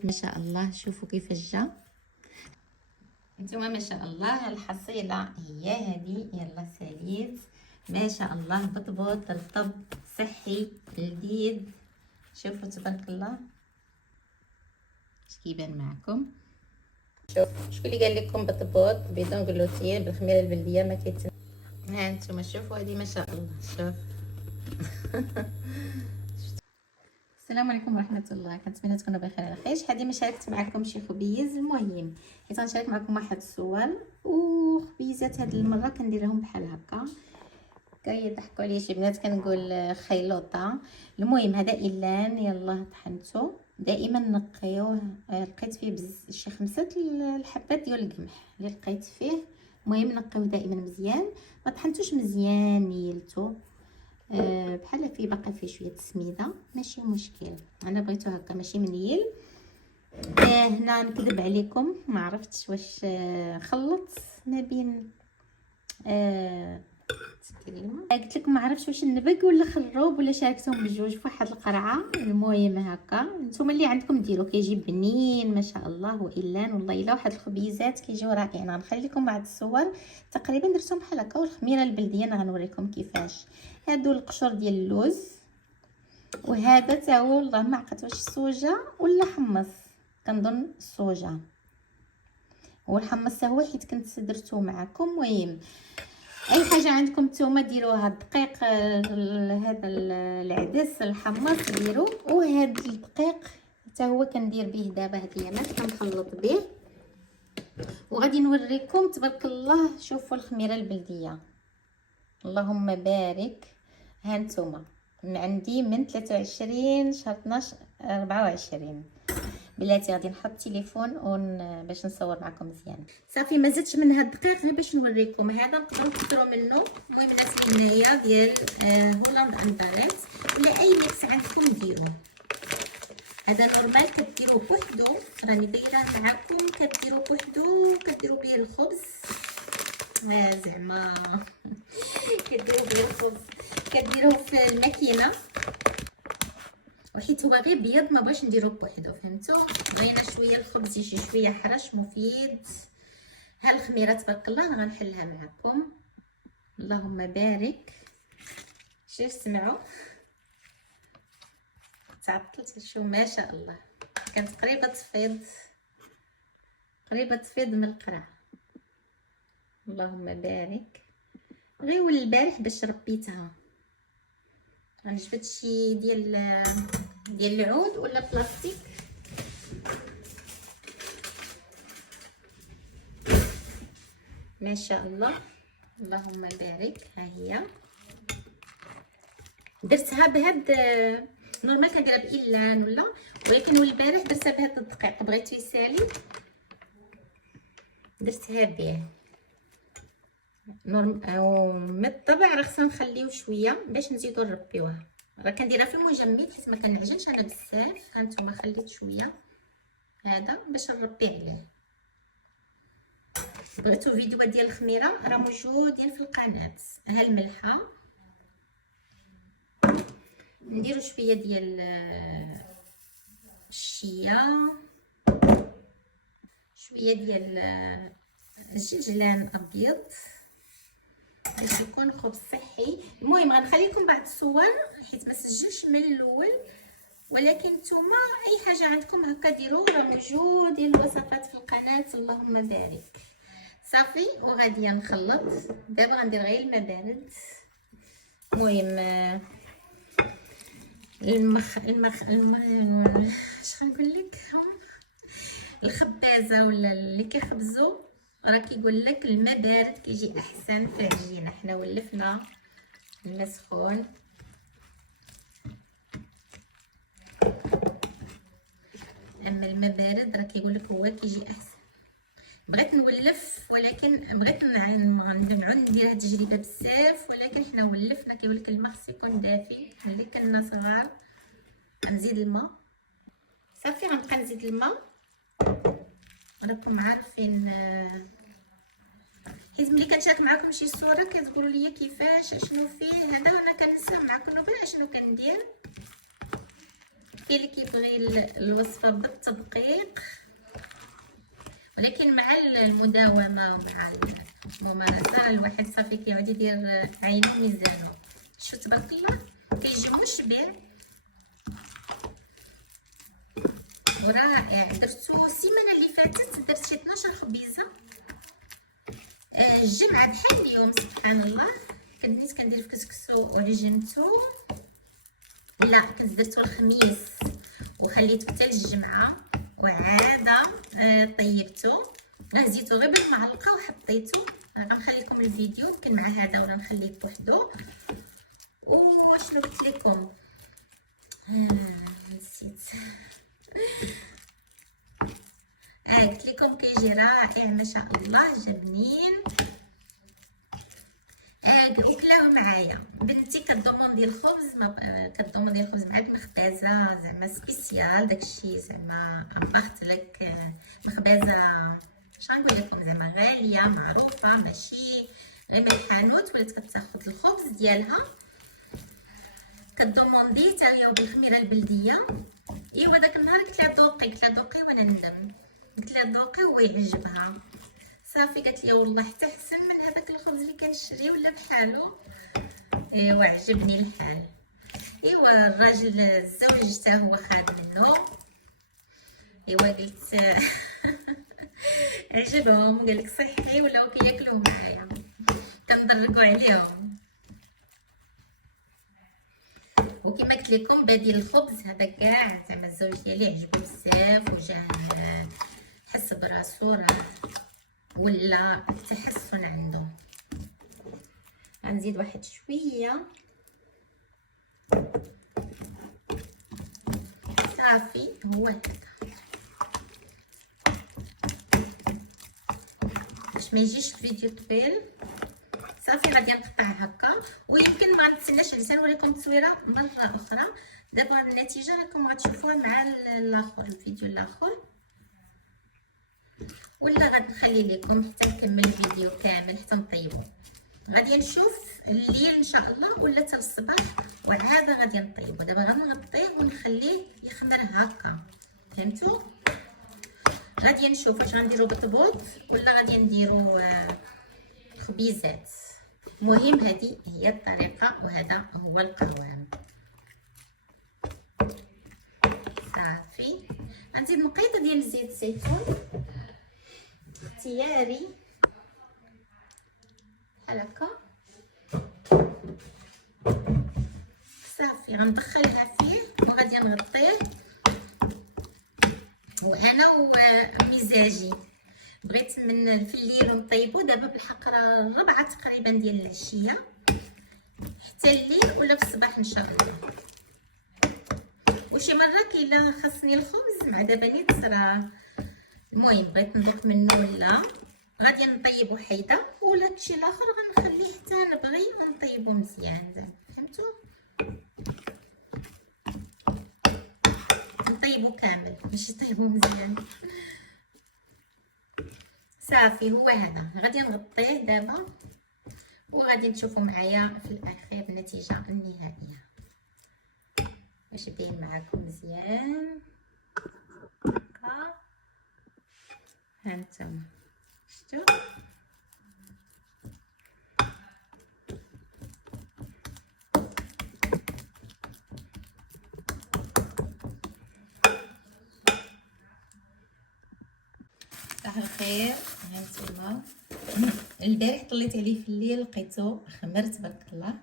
بطبوط ما شاء الله. شوفوا كيفاش جا انتوما ما شاء الله. الحصيله هي هذه. يلا ساليت ما شاء الله. بطبوط رطب صحي لذيذ. شوفوا تبارك الله اش كيبان معكم. شوف شكون اللي قال لكم بطبوط بدون جلوتين بالخميره البلديه ما كيتم. ها انتم شوفوا هذه ما شاء الله. شوف السلام عليكم ورحمه الله. كنتمنى تكونوا بخير على خير. هذه ما شاركت معكم شي خبيز. المهم حيت غنشارك معكم واحد الصور وخبيزات. هاد المره كندير لهم بحال هكا كيضحكوا عليا شي بنات كنقول خيلوطه. المهم هذا إلان. يلا طحنته. دائما نقيوه. لقيت فيه شي 5 الحبات ديال القمح اللي لقيت فيه. المهم نقيوه دائما مزيان. ما طحنتوش مزيان نيلته بحال فيه باقي فيه شويه السميده ماشي مشكل. انا بغيتو هكا ماشي منيل. هنا نكذب عليكم ما عرفتش واش خلط ما بين قلت لكم ما عرفتش واش النبق ولا خروب ولا شاركتهم بجوج في واحد القرعه. المهم هكا نتوما اللي عندكم ديروا كيجي بنين ما شاء الله. وإلان والله الا واحد الخبيزات كيجيو رائعين. غنخلي لكم بعض الصور تقريبا درتهم بحال هكا. والخميره البلديه انا غنوريكم كيفاش. هادو القشور ديال اللوز. وهذا تا هو والله ما عقلت واش الصوجه ولا حمص. كنظن الصوجه هو الحمص هو حيت كنت درتو معكم. المهم اي حاجه عندكم نتوما ديروها. الدقيق هذا العدس الحمص ديروا. وهذا الدقيق حتى هو كندير به دابا هاد الايامات كنخلط به. وغادي نوريكم تبارك الله. شوفوا الخميره البلديه اللهم بارك. ها نتوما من عندي من 23 شهر 12 24. بلاتي غادي نحط التليفون باش نصور معكم مزيان. صافي ما زدتش من هاد الدقيق غير باش نوريكم. هذا نقدروا تكثروا منه. المهم الناس النيه ديال هولاند انداريت ولا اي ميكس عندكم ديروه. هذا نورمال كديروه بوحدو. راني دايره معكم كديروه بوحدو. كديروا به الخبز زعما كديروا به الخبز. كديروه في الماكينه. وحيت هو غير بيض ما بغيتش نديروه بوحدو. فهمتوا بغينا شويه الخبز يجي شويه حرش مفيد. ها الخميره تبارك الله انا غنحلها معكم. اللهم بارك. شوف سمعوا تعطلت. شو ما شاء الله كانت قريبه تفيض من القرع. اللهم بارك. غير ولي البارح باش ربيتها. انا جبت شي ديال العود ولا بلاستيك. ما شاء الله اللهم بارك. ها هي درتها بهاد نورمال كنديرها بإلان ولا. ولكن البارح درتها بهاد الدقيق بغيتو يسالي درتها به او من الطبع. راه خصنا نخليو شويه باش نزيدو نربيوها. راه كنديرها في المجمد حيت ما كنعجنش انا بزاف. هانتوما خليت شويه هذا باش نربي عليه. بغيتو فيديوهات ديال الخميره راه موجودين في القناه. ها الملحه نديرو شويه ديال الشيا. شويه ديال الجنجلان ابيض باش يكون خبز صحي. المهم غنخلي لكم بعض الصور حيت ما سجلش من الاول. ولكن نتوما اي حاجه عندكم هكا ديروا. راه موجودين الوصفات في القناه. اللهم بارك. صافي وغادي نخلط. دابا غندير غير الماء بارد. المهم اش غنقول لك. الخبازه ولا اللي كيخبزوا راه كيقول لك الماء بارد كيجي احسن في العجينه. حنا ولفنا الماء سخون. اما الماء بارد راه كيقول لك هو كيجي احسن. بغيت نولف ولكن بغيت نعاود ندير هاد التجربه بزاف. ولكن حنا ولفنا كيقول لك الماء خصو يكون دافي. ملي كنا صغار غنزيد الماء. صافي غنبقى نزيد الماء. راكم عارفين حيت ملي كنشارك معكم شي صوره كتقولوا لي كيفاش شنو فيه. هذا انا كنسى معكم بلا شنو كندير. كاين اللي كيبغي الوصفه بالتدقيق، ولكن مع المداومه ومع الممارسه الواحد صافي كيعود يدير عينه ميزانه. شو تبارك الله كيجيو مشبع ورائع. درتو السيمانه اللي فاتت، درت شي 12 خبيزه. الجمعه بحال اليوم سبحان الله بديت كندير في كسكسو وعجنتو، لا كنت درتو الخميس وخليته حتى الجمعه وعاد طيبته، هزيته غير بالمعلقه وحطيته. غنخلي لكم الفيديو يمكن مع هذا ولا نخليه بوحدو. وشنو قلت لكم نسيت. قلت لكم كيجي رائع ما شاء الله جبنين. وكلاو معايا بنتي كدوموندي الخبز، كدوموندي الخبز مع المخبزه زعما سبيسيال، داكشي زعما باغت لك مخبزه شنقول لكم زعما غاليه معروفه ماشي غير من الحانوت، ولات كتاخذ الخبز ديالها كدوموندي حتى هي بالخميره البلديه. ايوا داك النهار قلت لها ذوقي وانا ندم، قلت لها ذوقي هو يعجبها صافي. قالت لي والله حتى احسن من هذاك الخبز اللي كنشري ولا بحالو. ايوا عجبني الحال. ايوا الراجل الزوج حتى هو خاد منه. ايوا قلت عجبهم، قالك صحي ولاو كياكلوا معايا كنضرقوا عليهم. وكما قلت لكم بديل الخبز هذا كاع زعما الزوج ديالي عجبو بزاف وجا حس براسو راه ولا تحسن عنده. غنزيد واحد شويه صافي. هو هذا باش ما يجيش الفيديو طويل صافي غادي نقطع هكا، ويمكن ما نتسناش لسان ولكن التصويره مره اخرى. دابا النتيجه راكم غتشوفوها مع الاخر الفيديو الاخر، ولا غنخلي لكم حتى نكمل الفيديو كامل حتى نطيبو. غادي نشوف الليل ان شاء الله ولا حتى الصباح وعاد غادي نطيبو. دابا غنغطيه ونخليه يخمر هكا، فهمتوا؟ غادي نشوف واش غنديرو بطبوط ولا غادي نديرو خبيزات. المهم هذه هي الطريقه وهذا هو القوام. صافي غنزيد نقيطه ديال زيت الزيتون اختياري بحال هكا. صافي غندخلها فيه وغادي نغطيه. وانا ومزاجي بغيت من في الليل ونطيبو، دابا بالحق راه 4 تقريبا ديال العشيه حتى الليل ولا في الصباح ان شاء الله. وشي مره كاينه خاصني الخبز مع دابا نيت راه المهم بغيت نذوق منه ولا غادي نطيبو حيده، ولا داكشي الاخر غنخليه حتى نبغي ونطيبو مزيان. فهمتوا؟ نطيبو كامل باش يطيبو مزيان. صافي هو هذا غادي نغطيه دابا وغادي تشوفوا معايا في الاخير النتيجه النهائيه باش يبين معكم مزيان هكا. هانتوما شفتوا؟ صباح الخير. هانتوما البارح طليت عليه في الليل لقيته خمر تبارك الله،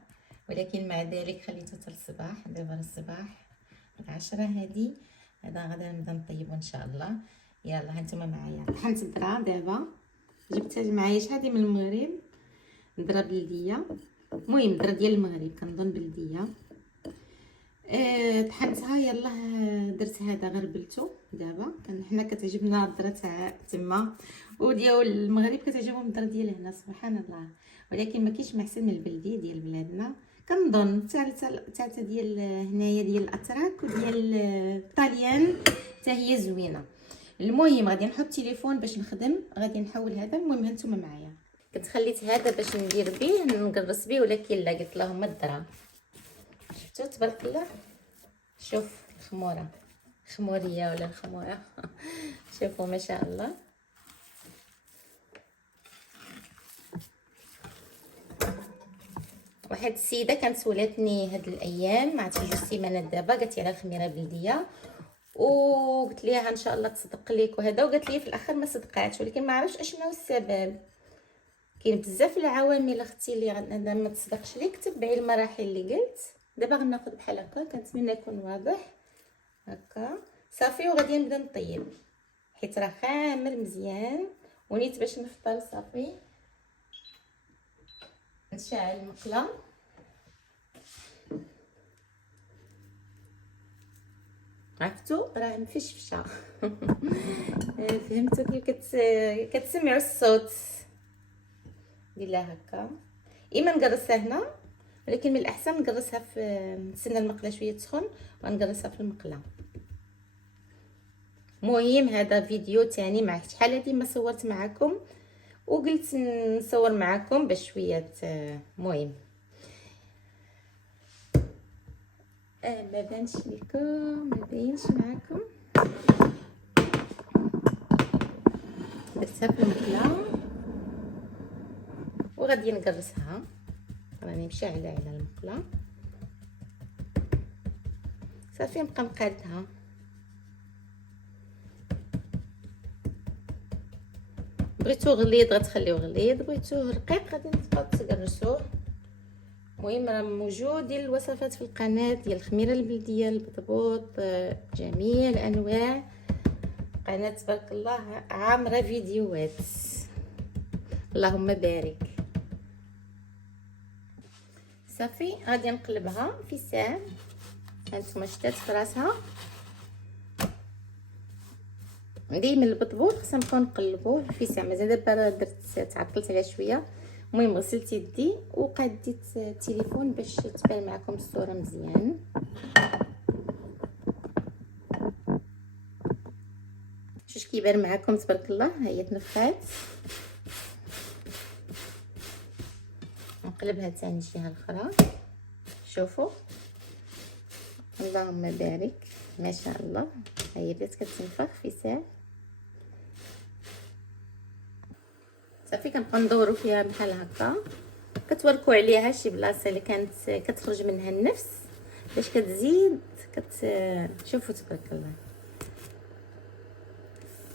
ولكن مع ذلك خليته حتى الصباح. دابا الصباح 10 هذه هذا غدا نبدا نطيبو ان شاء الله. يلا هانتوما معايا طحنت الذره دابا، جبت معايا شحال من المغرب ذره بلديه، المهم ذره ديال المغرب كنظن بلديه. طحنتها يلا درت هذا غربلته. دابا حنا كتعجبنا الذره تاع تما وديال المغرب كتعجبهم الذره ديال هنا سبحان الله، ولكن ما كاينش محسن من البلديه ديال بلادنا كنظن. حتى ديال هنايا ديال الاتراك وديال الطاليان حتى هي زوينه. المهم غادي نحط التليفون باش نخدم، غادي نحول هذا. المهم هانتوما معايا كنت خليت هذا باش ندير به نقرص به، ولكن لا قلت لهم الذره. شفتوا تبارك الله، شوف الخموره خموريه ولا الخموره. شوفوا ما شاء الله. واحد السيده كانت سولاتني هاد الايام مع جوج سيمانات دابا، قالت لي على الخميره بلديه وقلت ليها ان شاء الله تصدق ليك وهذا، وقالت لي في الاخر ما صدقاتش، ولكن ما عرفتش اشنو السبب. كاين بزاف العوامل اختي اللي ما تصدقش ليك. تبعي المراحل اللي قلت. دابا غناخذ بحال هكا، كنتمنى يكون واضح هكا صافي. وغادي نبدا نطيب حيت راه خامر مزيان ونيت باش نفطر. صافي نشعل المقله. عرفتوا راه مفشفشه. فهمتوا كيف كتسمعوا الصوت ديالها هكا. اما نقرصها هنا، ولكن من الاحسن نقرصها في نستنى المقله شويه تسخن ونقرصها في المقله. مهم هذا فيديو تاني مع شحال هادي ما صورت معكم وقلت نصور معكم باش شويه مهم. ما بانش لكم، ما بينش معكم. درتها في المقله وغادي نقرصها. راني مشعله على المقله صافي. نبقى مقادها. بغيتو غليظ غتخليوه غليظ، بغيتوه رقيق غادي تبقاو تقرصوه. المهم راه موجودين الوصفات في القناه ديال الخميره البلديه، البطبوط، جميع الانواع. قناه تبارك الله عامره فيديوهات. اللهم بارك. صافي غادي نقلبها في ساعه. هانتوما شتات في راسها. ديما البطبوط خصنا نبقاو نقلبوه في ساعه. مازال دابا درت تعطلت عليه شويه. المهم غسلت يدي وقاديت التليفون باش تبان معكم الصوره مزيان. شوف كيبان معكم تبارك الله. ها هي تنفعت. نقلبها ثاني الجهه الاخرى. شوفوا اللهم بارك ما شاء الله. ها هي بدات كتنفخ في ساعه. صافي كنبقاو ندورو فيها بحال هكا. كتوركوا عليها شي بلاصه اللي كانت كتخرج منها النفس باش كتزيد شوفوا تبارك الله.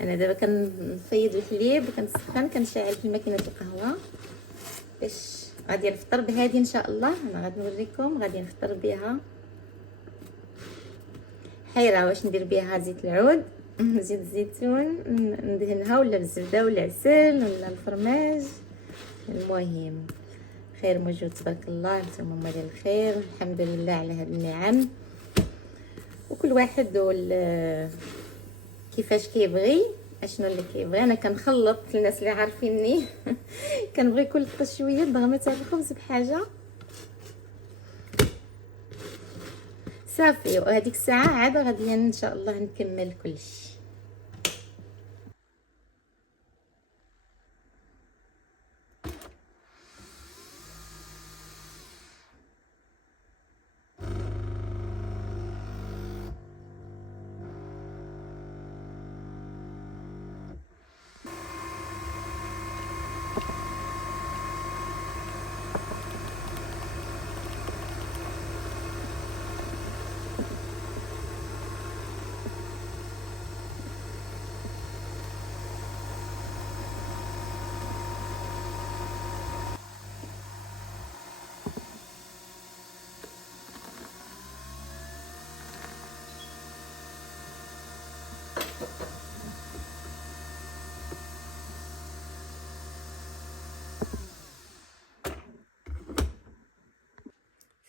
انا دابا كنفيض الحليب وكنسخن، كنشعل في ماكينه القهوه باش غادي نفطر بهذه ان شاء الله. انا غادي نوريكم غادي نفطر بها. حيره واش ندير بها زيت العود زيت الزيتون ندهنها ولا بالزبده ولا العسل ولا الفرماج. المهم خير موجود تبارك الله. نتوما هما ديال الخير. الحمد لله على هذه النعم. وكل واحد كيفاش كيبغي اشنو اللي كيبغي. انا كنخلط الناس اللي عارفيني. كنبغي كل شويه ضغمه تاع الخبز بحاجه. صافي وهذيك الساعه عاد غادي ان شاء الله نكمل كلشي.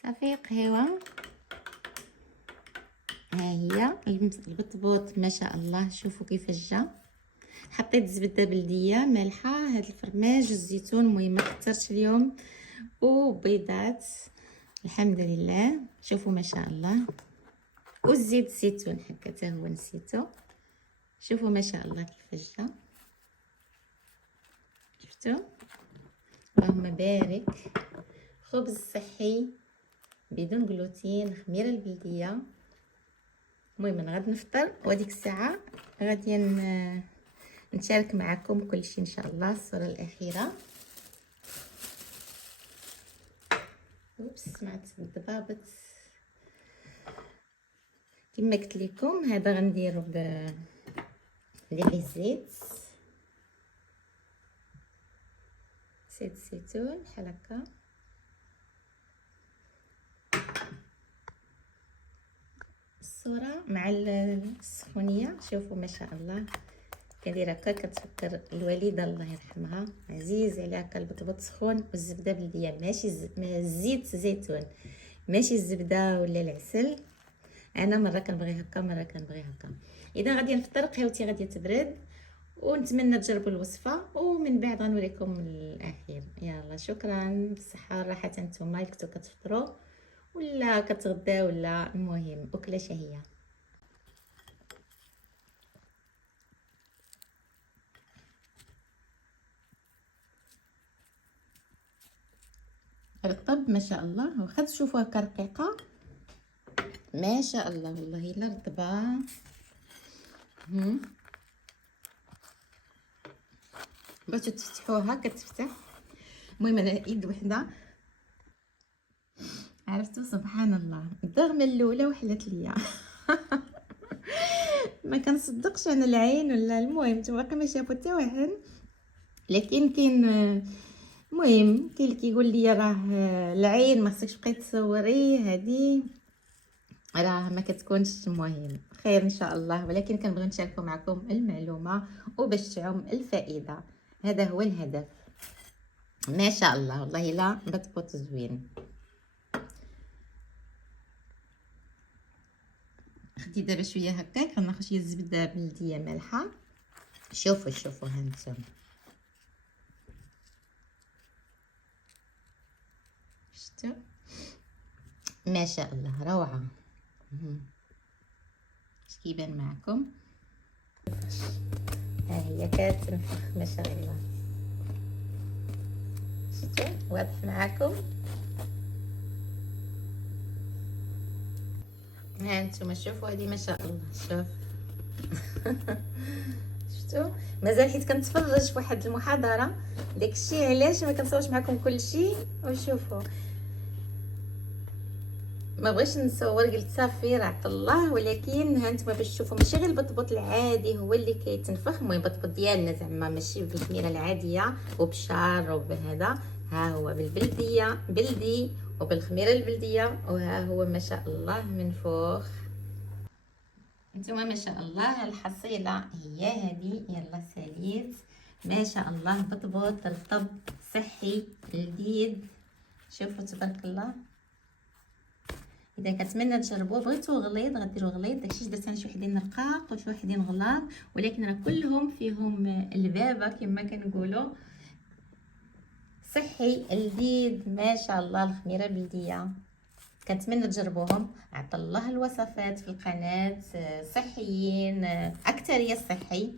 صافي قهوه. ها هي البطبوط ما شاء الله. شوفوا كيفاش جا. حطيت زبده بلديه مالحه، هاد الفرماج، الزيتون، المهم ما كثرتش اليوم، وبيضات الحمد لله. شوفوا ما شاء الله. والزيت الزيتون هكا حتى هو نسيتو. شوفوا ما شاء الله كيفاش جا. شفتوا اللهم بارك. خبز صحي بدون جلوتين، خميره البلديه. المهم انا غادي نفطر، وهذيك الساعه غادي نشارك معكم كل شيء ان شاء الله. الصوره الاخيره سمعت بالضبابط كما قلت لكم. هذا غنديرو ندير الزيت الزيتون بحال هكا. الصوره مع السخونيه شوفوا ما شاء الله كندير هكا. كتفكر الوالده الله يرحمها، عزيز عليها هكا البطبوط سخون والزبده بلديه، ماشي زيت زيتون، ماشي الزبده ولا العسل. انا مره كنبغي هكا مره كنبغي هكا. اذا غادي نفطر قهوتي غادي تبرد، ونتمنى تجربوا الوصفه ومن بعد غنوريكم الاخير. يلا شكرا، بالصحه والراحه نتوما اللي كنتو كتفطروا ولا كتغداو ولا المهم اكله شهيه. رطب ما شاء الله، واخا تشوفوها هكا رقيقه ما شاء الله والله الا رطبه. بغيتو تفتحوها كتفتح. المهم انا يد وحده عرفتوا سبحان الله الضغمه الاولى وحلت ليا ما كنصدقش انا العين ولا المهم باقي ما شافوا حتى واحد. لكن كاين المهم كاين اللي كيقول لي راه العين ما خصكش تبقاي تصوري، هذه راه ما كتكونش مهم. خير ان شاء الله، ولكن كنبغي نشاركو معكم المعلومه وباش تعم الفائده، هذا هو الهدف. ما شاء الله والله لا بطبوط زوين. خدي دابا شويه هكاك غناخذ شويه الزبده بلديه مالحه. شوفوا هانتوما شفتوا ما شاء الله روعه. اش كيبان معكم؟ ها هي كتنفخ ما شاء الله. شفتوا واضح معكم؟ ها انتم شوفوا هذه ما شاء الله. شوف شفتوا مازال حيت كنتفرج في واحد المحاضره داكشي علاش ما كنصورش معكم كل شيء. وشوفوا ما بغيتش نصور قلت صافي راه عطا الله، ولكن ها نتوما باش تشوفوا ماشي غير البطبوط العادي هو اللي كيتنفخ. المهم البطبوط ديالنا زعما ماشي بالخميره العاديه وبشار وبهذا، ها هو بالبلديه بلدي وبالخميره البلديه، وها هو ما شاء الله منفوخ. انتما ما شاء الله الحصيله هي هذه. يلا ساليت ما شاء الله بطبوط رطب صحي لذيذ. شوفوا تبارك الله. اذا كنتمنى تجربوه. بغيتو غليظ غديروا غليظ، داكشي درت انا شي وحدين رقاق وشي وحدين غلاظ، ولكن راه كلهم فيهم اللبابه كما كنقولوا. صحي لذيذ ما شاء الله. الخميره بلديه كنتمنى تجربوهم. عطا الله الوصفات في القناه صحيين، اكثريه صحي.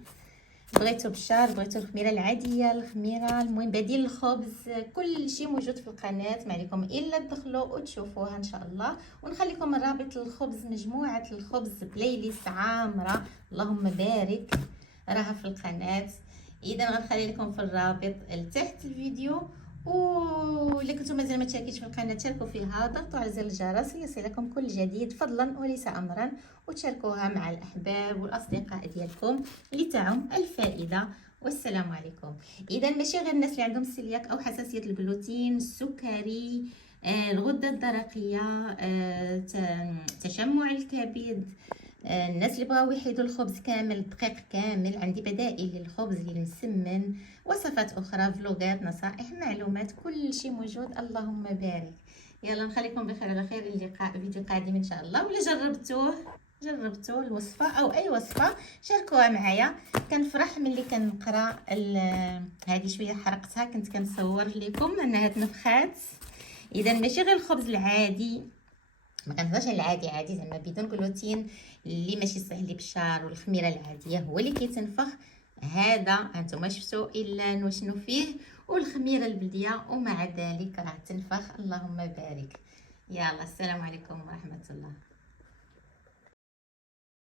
بغيتو بالشار بغيتو الخميره العاديه الخميره، المهم بديل الخبز، كل شيء موجود في القناه. ما عليكم الا تدخلوا وتشوفوها ان شاء الله. ونخليكم الرابط للخبز، مجموعه الخبز بلايليست عامره اللهم بارك راها في القناه. اذا غنخلي لكم في الرابط لتحت الفيديو. وإلا كنتم مازال ما تشاركيش في القناه تشاركوا فيها، ضغطوا على زر الجرس ليصلكم كل جديد فضلا وليس امرا، وتشاركوها مع الاحباب والاصدقاء ديالكم لتعم الفائده. والسلام عليكم. اذا ماشي غير الناس اللي عندهم السيلياك او حساسيه الجلوتين، السكري، الغده الدرقيه، تشمع الكبد، الناس اللي بغاو يحيدوا الخبز كامل الدقيق كامل، عندي بدائل للخبز المسمن، وصفات اخرى، فلوغات، نصائح، معلومات، كل شيء موجود اللهم بارك. يلا نخليكم بخير على خير، اللقاء فيديو قادم ان شاء الله. ولا جربتوه الوصفه او اي وصفه شاركوها معايا. كنفرح ملي كنقرا هذه شويه حرقتها كنت كنصور لكم انها تنفخات. اذا ماشي غير الخبز العادي، ما كنهضرش على العادي عادي زعما بدون جلوتين اللي ماشي سهل بالشار، والخميره العاديه هو اللي كيتنفخ. هذا هانتوما شفتوا الا وشنو فيه، والخميره البلديه ومع ذلك راه تنفخ اللهم بارك. يلا السلام عليكم ورحمه الله.